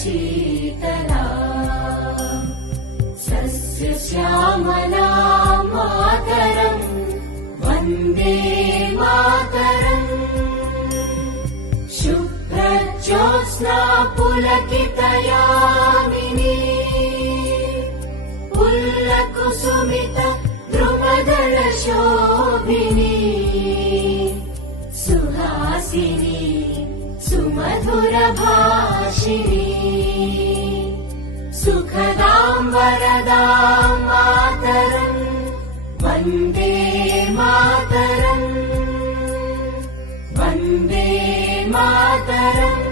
शीतला सस्यश्यामला मातरम् वन्दे मातरम् शुभ्रज्योत्स्ना पुलकितयामिनी पुल्लकुसुमित द्रुमदलशोभिनी सुहासिनी सुमधुरभाषिणी सुखदां वरदां मातरम् वन्दे मातरम् वन्दे मातरम्।